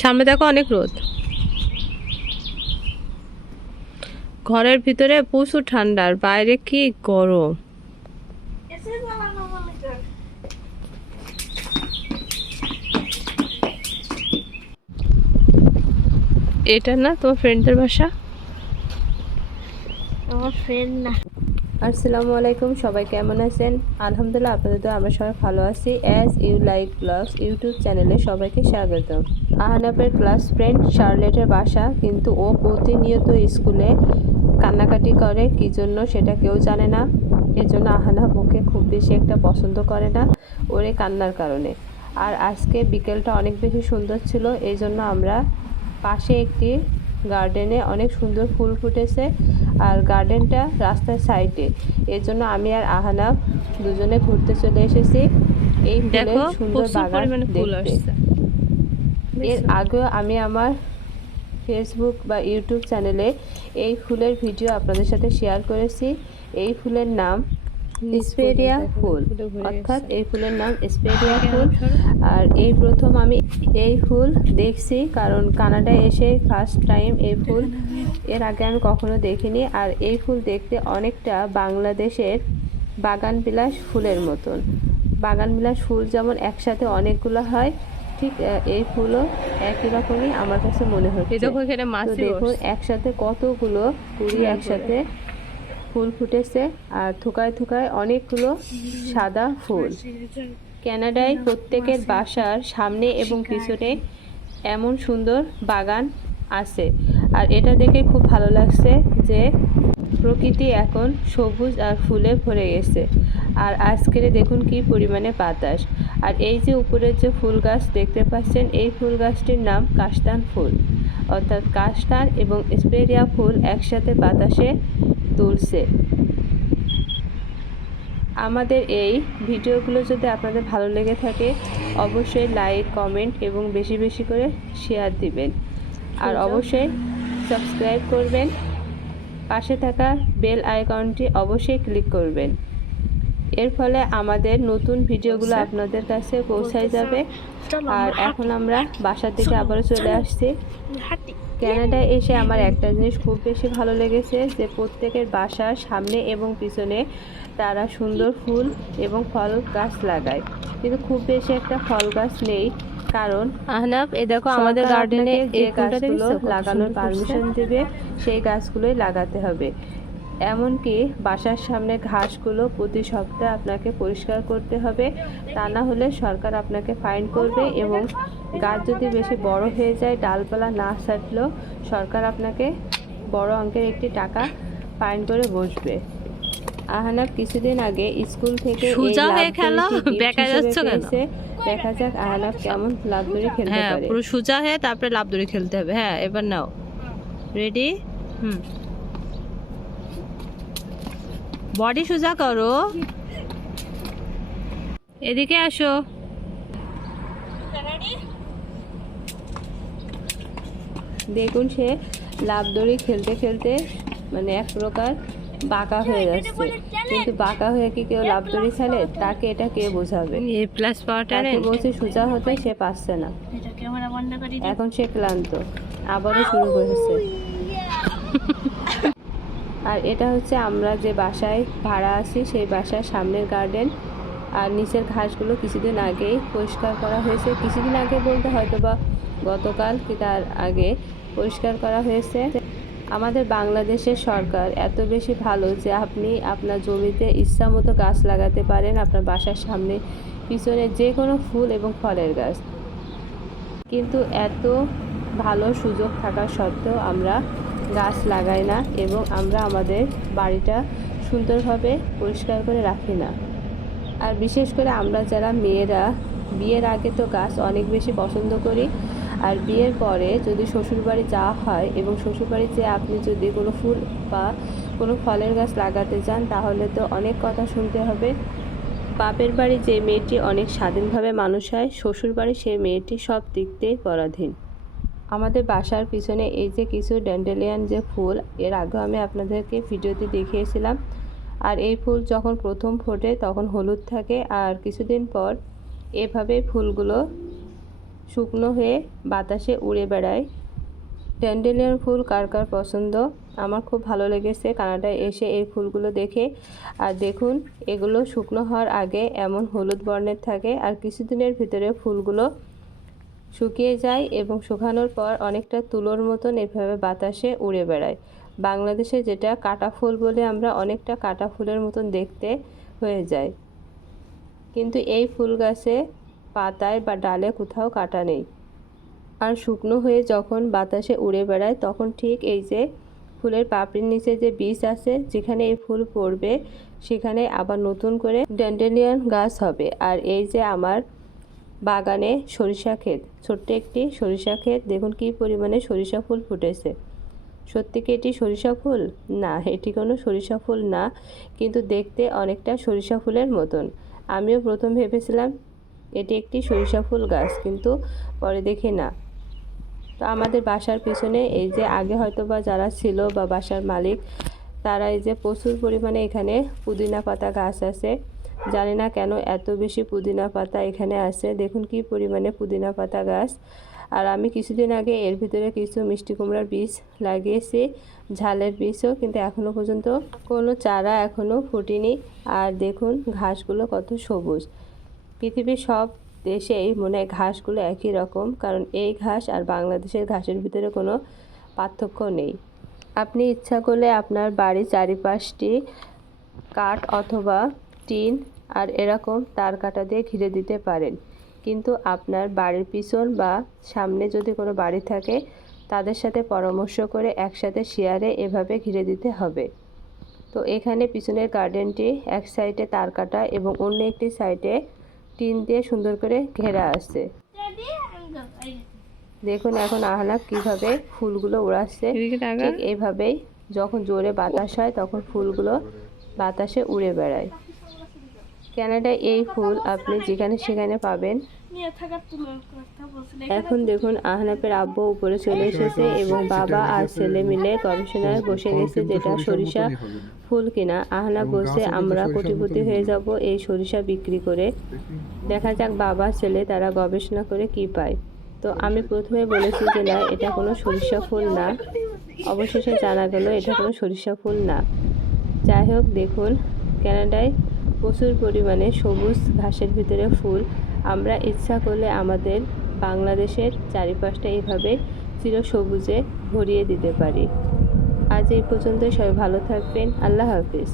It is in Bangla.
সামনে দেখো অনেক রোদ। ঘরের ভিতরে প্রচুর ঠান্ডা, আর বাইরে কি গরম। এটা না তোমার ফ্রেন্ডদের বাসা? আমার ফ্রেন্ড না। আসসালামু আলাইকুম, সবাই কেমন আছেন? আলহামদুলিল্লাহ আপনাদের তো আমরা সবাই ভালো আছি। As you like blogs YouTube চ্যানেলে সবাইকে স্বাগত আহনাফের ক্লাস ফ্রেন্ড শার্লেটের বাসা, কিন্তু ও প্রতিনিয়ত স্কুলে কান্নাকাটি করে, কী জন্য সেটা কেউ জানে না। এর জন্য আহনাফ ওকে খুব বেশি একটা পছন্দ করে না, ওর কান্নার কারণে। আর আজকে বিকেলটা অনেক বেশি সুন্দর ছিল এই জন্য আমরা পাশে একটি গার্ডেনে অনেক সুন্দর ফুল ফুটেছে। আর গার্ডেনটা রাস্তার সাইডে এর জন্য আমি আর আহানা দুজনে ঘুরতে চলে এসেছি। এই সুন্দর বাগান দেখতে। এর আগেও আমি আমার ফেসবুক বা ইউটিউব চ্যানেলে এই ফুলের ভিডিও আপনাদের সাথে শেয়ার করেছি। এই ফুলের নাম স্পেরিয়া ফুল। অর্থাৎ এই ফুলের নাম স্পেরিয়া ফুল। আর এই প্রথম আমি এই ফুল দেখছি কারণ কানাডায় এসে ফার্স্ট টাইম এই ফুল। এর আগে আমি কখনো দেখিনি। আর এই ফুল দেখতে অনেকটা বাংলাদেশের বাগান বিলাস ফুলের মতন। বাগান বিলাস ফুল যেমন একসাথে অনেকগুলো হয় ঠিক এই ফুলও একই রকমই আমার কাছে মনে হচ্ছে। দেখুন একসাথে কতগুলো কুড়ি একসাথে ফুল ফুটেছে আর থোকায় থোকায় অনেকগুলো সাদা ফুল। কানাডায় প্রত্যেকের বাসার সামনে এবং পিছনে এমন সুন্দর বাগান আছে। আর এটা দেখে খুব ভালো লাগছে যে প্রকৃতি এখন সবুজ আর ফুলে ভরে গেছে। আর আজকের দেখুন কি পরিমাণে বাতাস। আর এই যে উপরের যে ফুল গাছ দেখতে পাচ্ছেন, এই ফুল গাছটির নাম কাশতান ফুল। অর্থাৎ কাস্টার এবং স্পেরিয়া ফুল একসাথে বাতাসে তুলছে আমাদের এই ভিডিওগুলো যদি আপনাদের ভালো লেগে থাকে অবশ্যই লাইক কমেন্ট এবং বেশি বেশি করে শেয়ার দিবেন। আর অবশ্যই সাবস্ক্রাইব করবেন। পাশে থাকা বেল আইকনটি অবশ্যই ক্লিক করবেন। এর ফলে আমাদের নতুন ভিডিওগুলো আপনাদের কাছে পৌঁছায় যাবে। আর এখন আমরা বাসার থেকে আবারও চলে আসছি। হাঁটি। কানাডায় এসে আমার একটা জিনিস খুব বেশি ভালো লেগেছে যে প্রত্যেকের বাসার সামনে এবং পিছনে তারা সুন্দর ফুল এবং ফল গাছ লাগায়। কিন্তু খুব বেশি একটা ফল গাছ নেই কারণ আহনাফ এ দেখো আমাদের গার্ডেনে যে গাছগুলো লাগানোর পারমিশন দেবে সেই গাছগুলোই লাগাতে হবে। এমনকি বাসার সামনে ঘাসগুলো প্রতি সপ্তাহে আপনাকে পরিষ্কার করতে হবে। তা না হলে সরকার আপনাকে ফাইন করবে এবং গাছ যদি বেশি বড় হয়ে যায় ডালপালা না ছাটলেও সরকার আপনাকে বড় অঙ্কের একটি টাকা ফাইন করে বসবে। আহানা কিছুদিন আগে স্কুল থেকে সোজা হয়ে খেলো? gift যাচ্ছ কেন? দেখা যাক আহানাফ কেমন লাভদড়ি খেলতে হ্যাঁ পারে। পুরো সোজা হয়ে তারপরে লাভ দড়ি খেলতে হবে। হ্যাঁ এবার নাও। রেডি হুম। বডি সোজা করো। এদিকে আসো। দেখুন সে লাভদড়ি খেলতে খেলতে মানে এক প্রকার বাঁকা হয়ে যাচ্ছে। কিন্তু বাঁকা হয়ে কি কেউ লাভদড়ি খেলে? তাকে এটা কে বোঝাবে? এ প্লাস বলছে সোজা হতে সে পারছে না। এখন সে ক্লান্ত। আবারও শুরু করেছে আর এটা হচ্ছে আমরা যে বাসায় ভাড়া আছি, সেই বাসার সামনের গার্ডেন আর নিচের ঘাসগুলো কিছুদিন আগেই পরিষ্কার করা হয়েছে। কিছুদিন আগে বলতে হয়তো বা গতকাল কি তার আগে পরিষ্কার করা হয়েছে। আমাদের বাংলাদেশের সরকার এত বেশি ভালো যে আপনি আপনার জমিতে ইচ্ছা মতো গাছ লাগাতে পারেন আপনার বাসার সামনে, পিছনে যে কোনো ফুল এবং ফলের গাছ। কিন্তু এত ভালো সুযোগ থাকা সত্ত্বেও আমরা গাছ লাগাই না এবং আমরা আমাদের বাড়িটা সুন্দরভাবে পরিষ্কার করে রাখি না। আর বিশেষ করে আমরা যারা মেয়েরা, বিয়ের আগে তো গাছ অনেক বেশি পছন্দ করি। আর বিয়ের পরে যদি শ্বশুরবাড়ি যাওয়া হয় এবং শ্বশুরবাড়ি যেয়ে আপনি যদি কোনো ফুল বা কোনো ফলের গাছ লাগাতে চান, তাহলে তো অনেক কথা শুনতে হবে। বাপের বাড়ি যে মেয়েটি অনেক স্বাধীনভাবে মানুষ হয় শ্বশুর বাড়ি সেই মেয়েটি সব দিক দিয়েই পরাধীন। আমাদের বাসার পিছনে এই যে কিছু ড্যান্ডেলিয়ান যে ফুল, এর আগেও আমি আপনাদেরকে ভিডিওতে দেখিয়েছিলাম। আর এই ফুল যখন প্রথম ফোটে তখন হলুদ থাকে আর কিছুদিন পর এভাবে ফুলগুলো শুকনো হয়ে বাতাসে উড়ে বেড়ায়। ড্যান্ডেলিয়ান ফুল কার কার পছন্দ? আমার খুব ভালো লেগেছে কানাডায় এসে এই ফুলগুলো দেখে। আর দেখুন, এগুলো শুকনো হওয়ার আগে এমন হলুদ বর্ণের থাকে। আর কিছুদিনের ভিতরে ফুলগুলো শুকিয়ে যায় এবং শুকানোর পর অনেকটা তুলোর মতন এভাবে বাতাসে উড়ে বেড়ায়। বাংলাদেশে যেটা কাটা ফুল বলে আমরা অনেকটা কাটা ফুলের মতন দেখতে হয়ে যায় কিন্তু এই ফুল গাছে পাতায় বা ডালে কোথাও কাটা নেই। আর শুকনো হয়ে যখন বাতাসে উড়ে বেড়ায়, তখন ঠিক এই যে ফুলের পাপড়ির নিচে যে বীজ আছে, যেখানে এই ফুল পড়বে, সেখানে আবার নতুন করে ড্যান্ডেলিয়ান গাছ হবে। আর এই যে আমার বাগানে সরিষা ক্ষেত। ছোট্ট একটি সরিষা ক্ষেত। দেখুন কী পরিমাণে সরিষা ফুল ফুটেছে। সত্যি কি এটি সরিষা ফুল? না, এটি কোনো সরিষা ফুল না, কিন্তু দেখতে অনেকটা সরিষা ফুলের মতন। আমিও প্রথম ভেবেছিলাম এটি একটি সরিষা ফুল গাছ, কিন্তু পরে দেখি না। তো আমাদের বাসার পিছনে এই যে আগে হয়তো বা যারা ছিল বা বাসার মালিক, তারা এই যে প্রচুর পরিমাণে এখানে পুদিনা পাতা গাছ আছে। জানি না কেন এত বেশি পুদিনা পাতা এখানে আছে। দেখুন কি পরিমাণে পুদিনা পাতা গাছ। আর আমি কিছুদিন আগে এর ভিতরে কিছু মিষ্টি কুমড়ার বীজ লাগিয়েছি, ঝালের বীজও, কিন্তু এখনও পর্যন্ত কোনো চারা এখনও ফুটেনি। আর দেখুন ঘাসগুলো কত সবুজ। পৃথিবীর সব দেশেই মনে হয় ঘাসগুলো একই রকম, কারণ এই ঘাস আর বাংলাদেশের ঘাসের ভিতরে কোনো পার্থক্য নেই। আপনি ইচ্ছা করলে আপনার বাড়ির চারিপাশটি কাঠ অথবা টিন আর এরকম তার কাটা দিয়ে ঘিরে দিতে পারেন। কিন্তু আপনার বাড়ির পিছন বা সামনে যদি কোনো বাড়ি থাকে তাদের সাথে পরামর্শ করে একসাথে শেয়ারে এভাবে ঘিরে দিতে হবে। তো এখানে পিছনের গার্ডেনটি এক সাইডে তার কাটা এবং অন্য একটি সাইডে টিন দিয়ে সুন্দর করে ঘেরা আছে. দেখুন এখন আহনাব কীভাবে ফুলগুলো উড়াচ্ছে। ঠিক এইভাবেই যখন জোরে বাতাস হয় তখন ফুলগুলো বাতাসে উড়ে বেড়ায়। কানাডায় এই ফুল আপনি যেখানে সেখানে পাবেন। এখন দেখুন আহনাপের আব্বু উপরে চলে এসেছে এবং বাবা আর ছেলে মিলে গবেষণায় বসে গেছে যেটা সরিষা ফুল কিনা। আহনাব বসে আমরা কোটিপতি হয়ে যাব এই সরিষা বিক্রি করে। দেখা যাক বাবা, ছেলে তারা গবেষণা করে কি পায়। তো আমি প্রথমে বলেছি যে, না, এটা কোনো সরিষা ফুল না। অবশেষে জানা গেল, এটা কোনো সরিষা ফুল না। যাই হোক, দেখুন কানাডায় প্রচুর পরিমাণে সবুজ ঘাসের ভিতরে ফুল। আমরা ইচ্ছা করলে আমাদের বাংলাদেশের চারিপাশটা এইভাবে চিরসবুজে ভরিয়ে দিতে পারি। আজ এই পর্যন্ত সবাই ভালো থাকবেন। আল্লাহ হাফিজ।